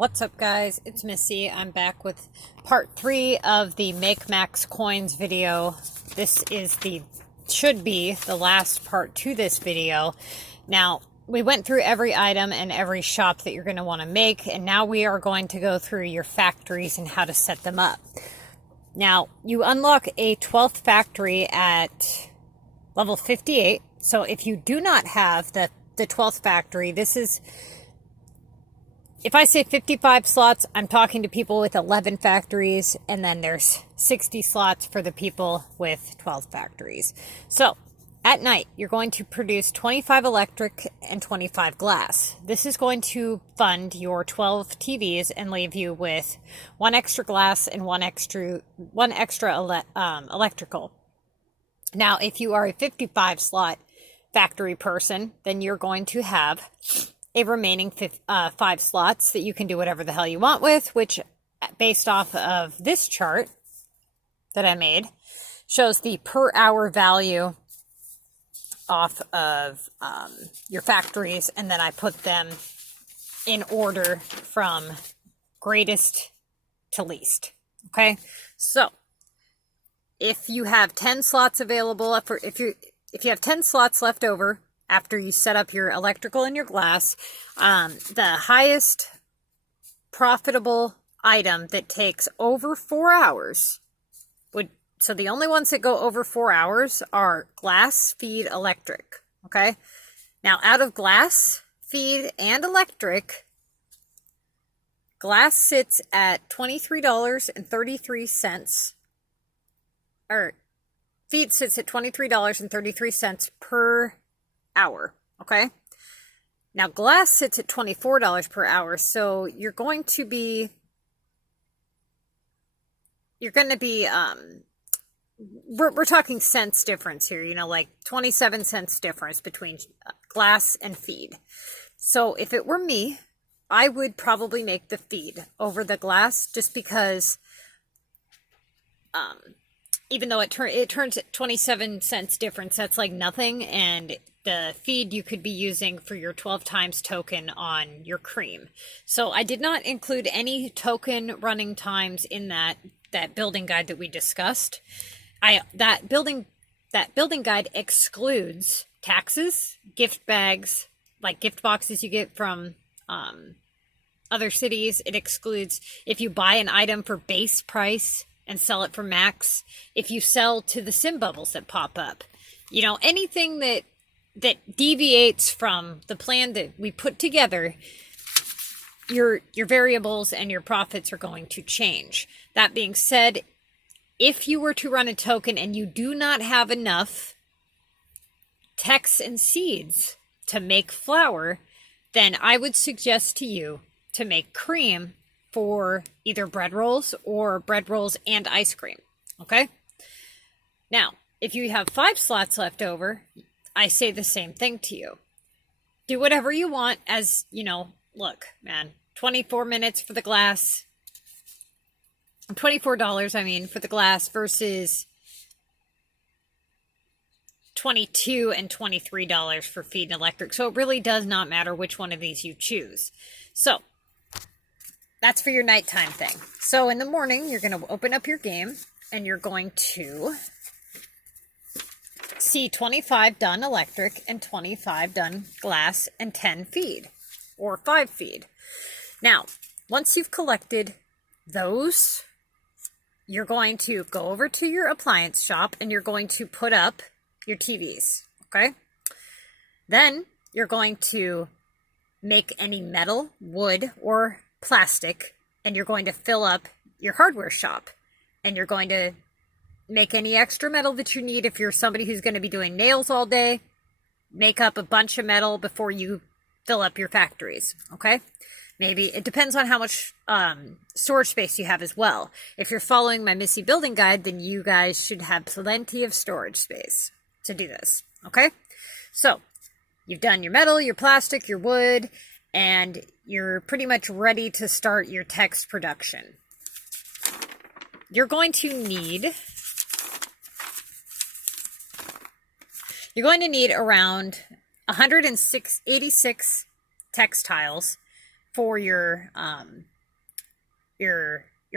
What's up, guys? It's Missy. I'm back with part 3 of the Make Max Coins video. This is should be the last part to this video. Now, we went through every item and every shop that you're going to want to make, and now we are going to go through your factories and how to set them up. Now, you unlock a 12th factory at level 58. So if you do not have the 12th factory, this is... If I say 55 slots, I'm talking to people with 11 factories, and then there's 60 slots for the people with 12 factories. So, at night, you're going to produce 25 electric and 25 glass. This is going to fund your 12 TVs and leave you with 1 extra glass and 1 extra electrical. Now, if you are a 55 slot factory person, then you're going to have a remaining 5 slots that you can do whatever the hell you want with, which, based off of this chart that I made, shows the per hour value off of your factories, and then I put them in order from greatest to least. Okay, so if you have 10 slots available, if you have 10 slots left over after you set up your electrical and your glass, the highest profitable item that takes over 4 hours so the only ones that go over 4 hours are glass, feed, electric. Okay. Now, out of glass, feed, and electric, glass sits at $23.33, or feed sits at $23.33 per hour. Okay. Now, glass sits at $24 per hour. So you're going to be we're talking cents difference here, like 27 cents difference between glass and feed. So if it were me, I would probably make the feed over the glass, just because even though it turns at 27 cents difference, that's like nothing. And the feed you could be using for your 12 times token on your cream. So I did not include any token running times in that building guide that we discussed. That building guide excludes taxes, gift bags, like gift boxes you get from other cities. It excludes if you buy an item for base price and sell it for max. If you sell to the sim bubbles that pop up, anything that deviates from the plan that we put together, your variables and your profits are going to change. That being said, if you were to run a token and you do not have enough techs and seeds to make flour, then I would suggest to you to make cream for either bread rolls or bread rolls and ice cream. Okay? Now, if you have 5 slots left over, I say the same thing to you. Do whatever you want, as, look, man, 24 minutes for the glass, $24, for the glass, versus $22 and $23 for feed and electric. So it really does not matter which one of these you choose. So that's for your nighttime thing. So in the morning, you're going to open up your game, and you're going to see 25 done electric and 25 done glass and 10 feed, or 5 feed. Now, once you've collected those, you're going to go over to your appliance shop and you're going to put up your TVs. Okay. Then you're going to make any metal, wood, or plastic, and you're going to fill up your hardware shop, and you're going to make any extra metal that you need. If you're somebody who's going to be doing nails all day, make up a bunch of metal before you fill up your factories. Okay. Maybe it depends on how much storage space you have as well. If you're following my Missy Building Guide, then you guys should have plenty of storage space to do this. Okay. So you've done your metal, your plastic, your wood, and you're pretty much ready to start your text production. You're going to need around 86 textiles for your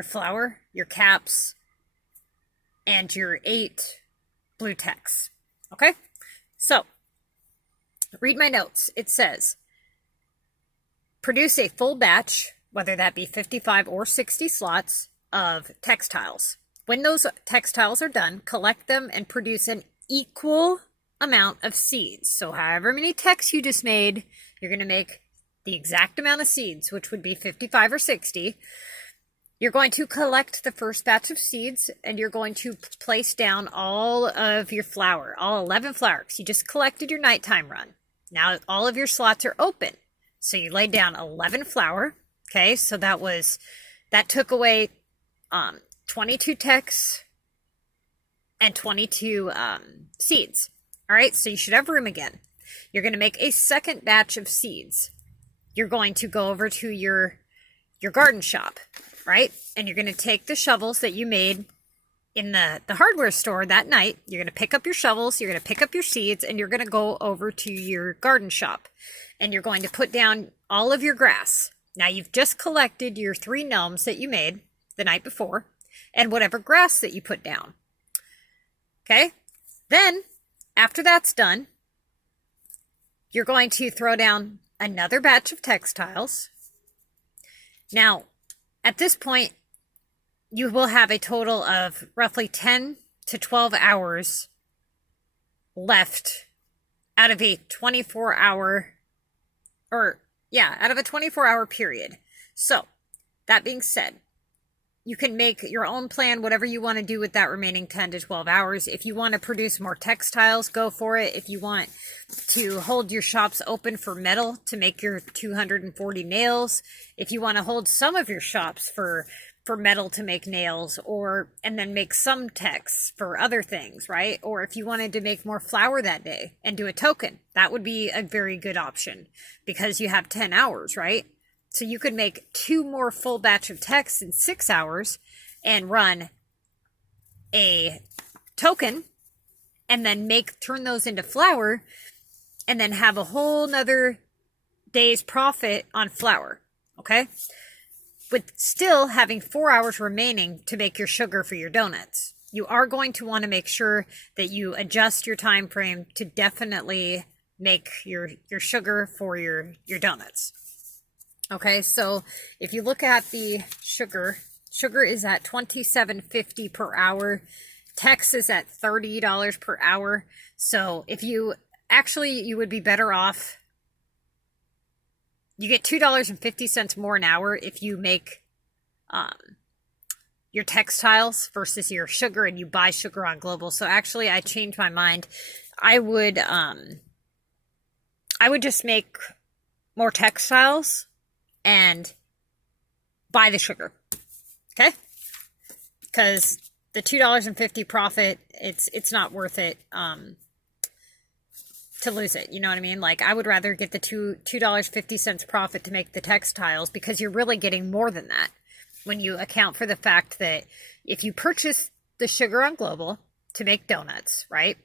flour, your caps, and your 8 blue tecks. Okay? So, read my notes. It says, produce a full batch, whether that be 55 or 60 slots of textiles. When those textiles are done, collect them and produce an equal amount of seeds. So however many techs you just made, you're going to make the exact amount of seeds, which would be 55 or 60. You're going to collect the first batch of seeds, and you're going to place down all of your flour, all 11 flour. You just collected your nighttime run. Now all of your slots are open. So you laid down 11 flour. Okay, so that took away 22 techs and 22 seeds. All right, so you should have room again. You're going to make a second batch of seeds. You're going to go over to your garden shop, right? And you're going to take the shovels that you made in the hardware store that night. You're going to pick up your shovels, you're going to pick up your seeds, and you're going to go over to your garden shop. And you're going to put down all of your grass. Now you've just collected your 3 gnomes that you made the night before, and whatever grass that you put down. Okay? Then, after that's done, you're going to throw down another batch of textiles. Now, at this point, you will have a total of roughly 10 to 12 hours left out of a 24-hour, out of a 24-hour period. So, that being said, you can make your own plan, whatever you want to do with that remaining 10 to 12 hours. If you want to produce more textiles, go for it. If you want to hold your shops open for metal to make your 240 nails, if you want to hold some of your shops for metal to make nails, and then make some techs for other things, right? Or if you wanted to make more flour that day and do a token, that would be a very good option because you have 10 hours, right? So you could make 2 more full batch of techs in 6 hours and run a token and then turn those into flour and then have a whole nother day's profit on flour, okay? With still having 4 hours remaining to make your sugar for your donuts. You are going to want to make sure that you adjust your time frame to definitely make your sugar for your donuts. Okay, so if you look at the sugar is at $27.50 per hour. Tex is at $30 per hour. So if you would be better off. You get $2.50 more an hour if you make your textiles versus your sugar, and you buy sugar on Global. So actually, I changed my mind. I would just make more textiles and buy the sugar, okay? Because the $2.50 profit, it's not worth it to lose it. You know what I mean? Like, I would rather get the $2.50 profit to make the textiles, because you're really getting more than that when you account for the fact that if you purchase the sugar on Global to make donuts, right?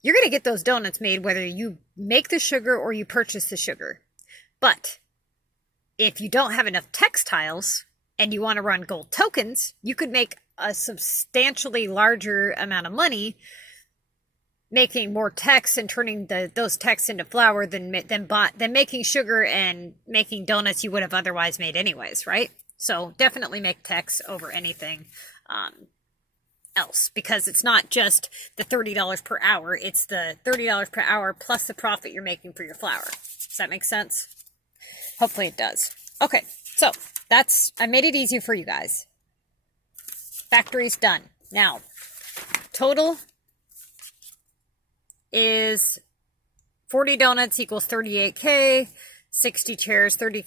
You're going to get those donuts made whether you make the sugar or you purchase the sugar. But if you don't have enough textiles and you want to run gold tokens, you could make a substantially larger amount of money making more techs and turning those techs into flour than making sugar and making donuts you would have otherwise made anyways, right? So definitely make techs over anything else, because it's not just the $30 per hour, it's the $30 per hour plus the profit you're making for your flour. Does that make sense? Hopefully it does. Okay, so I made it easy for you guys. Factory's done. Now, total is 40 donuts equals 38K, 60 chairs, 30